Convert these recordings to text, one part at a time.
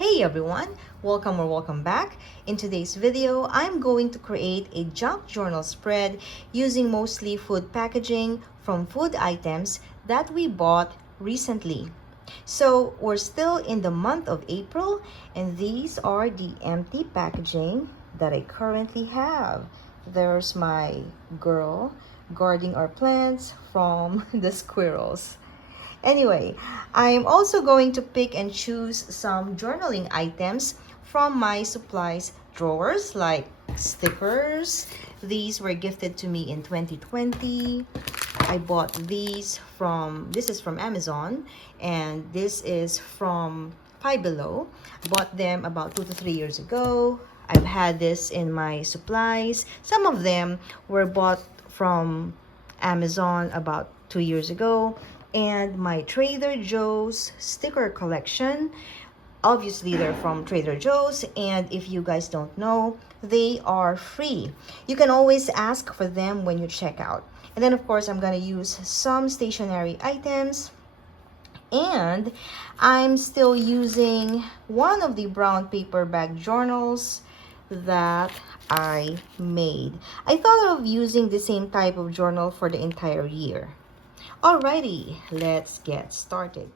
Hey everyone, welcome or welcome back. In today's video, I'm going to create a junk journal spread using mostly food packaging from food items that we bought recently. So we're still in the month of April and these are the empty packaging that I currently have. There's my girl guarding our plants from the squirrels. Anyway, I'm also going to pick and choose some journaling items from my supplies drawers like stickers. These were gifted to me in 2020. I bought this is from Amazon and this is from Five Below. Bought them about 2 to 3 years ago. I've had this in my supplies. Some of them were bought from Amazon about 2 years ago. And my Trader Joe's sticker collection. Obviously, they're from Trader Joe's, and if you guys don't know, they are free. You can always ask for them when you check out. And then, of course, I'm going to use some stationery items. And I'm still using one of the brown paper bag journals that I made. I thought of using the same type of journal for the entire year. Alrighty, let's get started.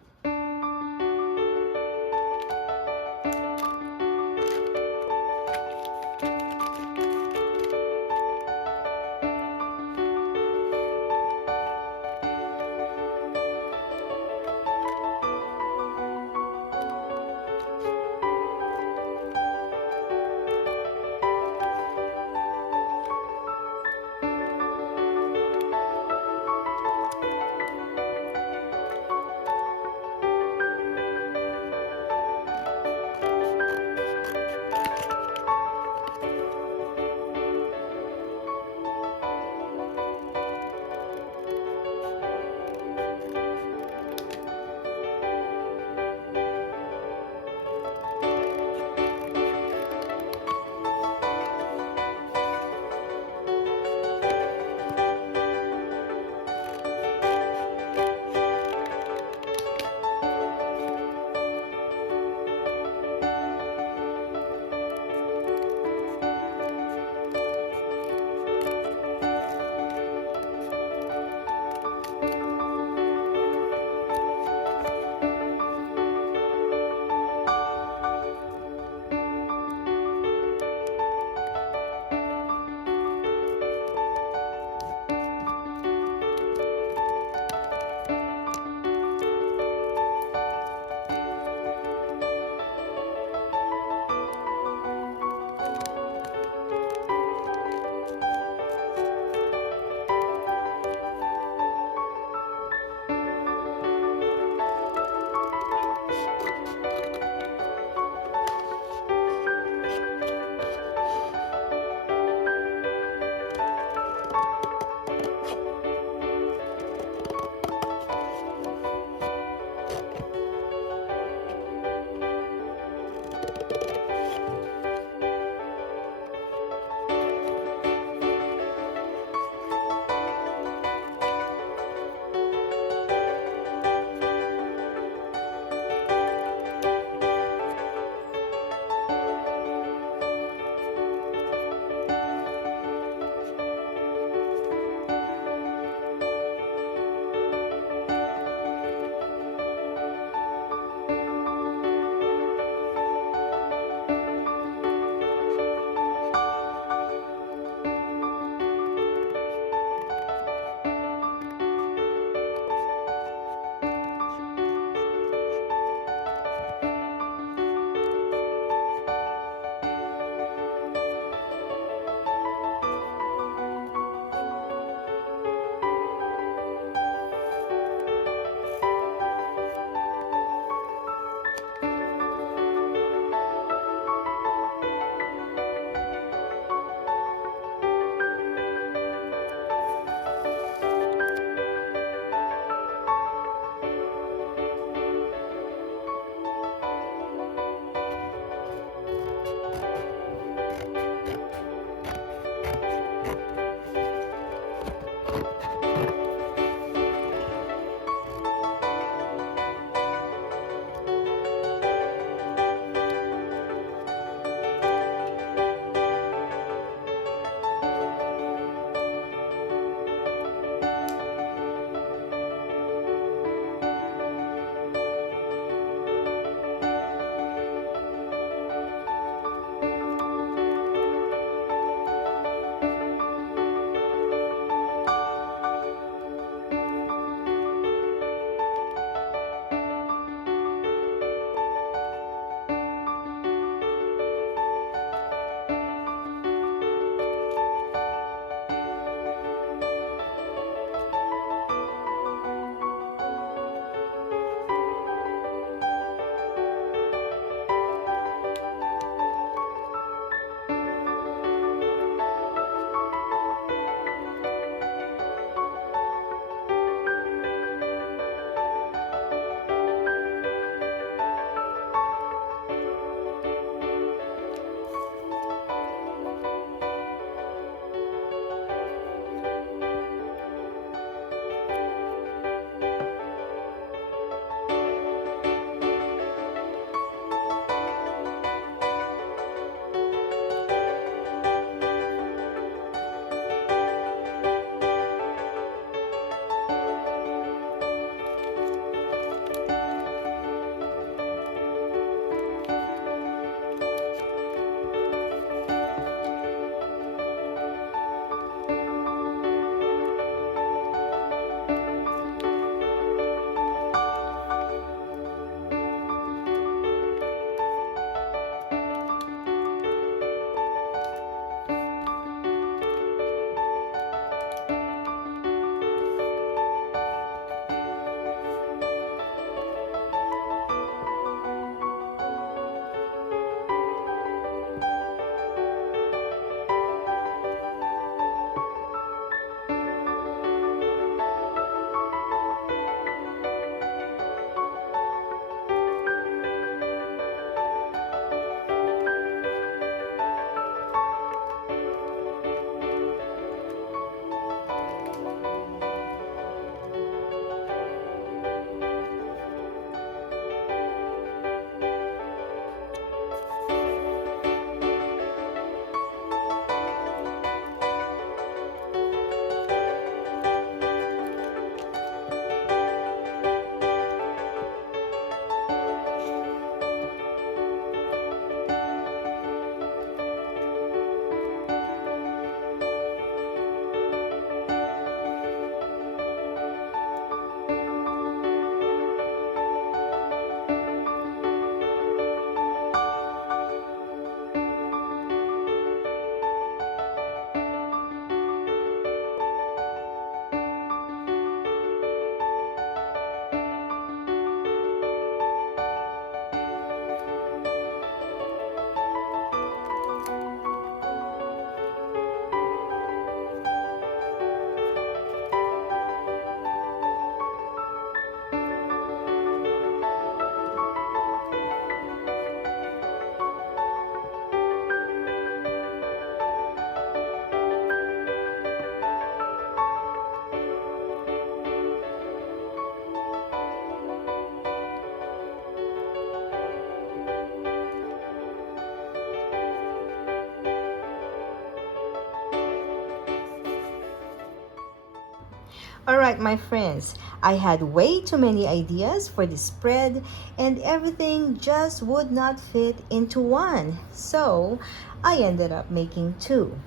Alright, my friends, I had way too many ideas for this spread and everything just would not fit into one. So I ended up making two.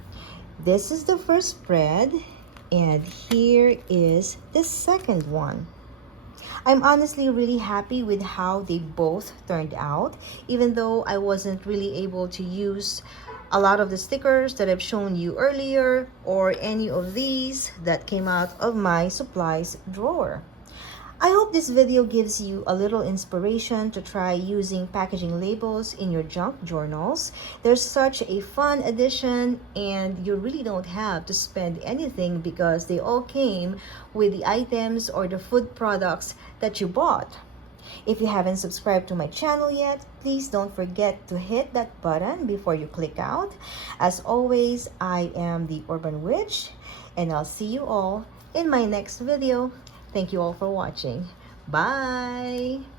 This is the first spread and here is the second one. I'm honestly really happy with how they both turned out, even though I wasn't really able to use a lot of the stickers that I've shown you earlier or any of these that came out of my supplies drawer. I hope this video gives you a little inspiration to try using packaging labels in your junk journals. There's such a fun addition and you really don't have to spend anything because they all came with the items or the food products that you bought. If you haven't subscribed to my channel yet, please don't forget to hit that button before you click out. As always, I am the Urban Witch and I'll see you all in my next video. Thank you all for watching. Bye!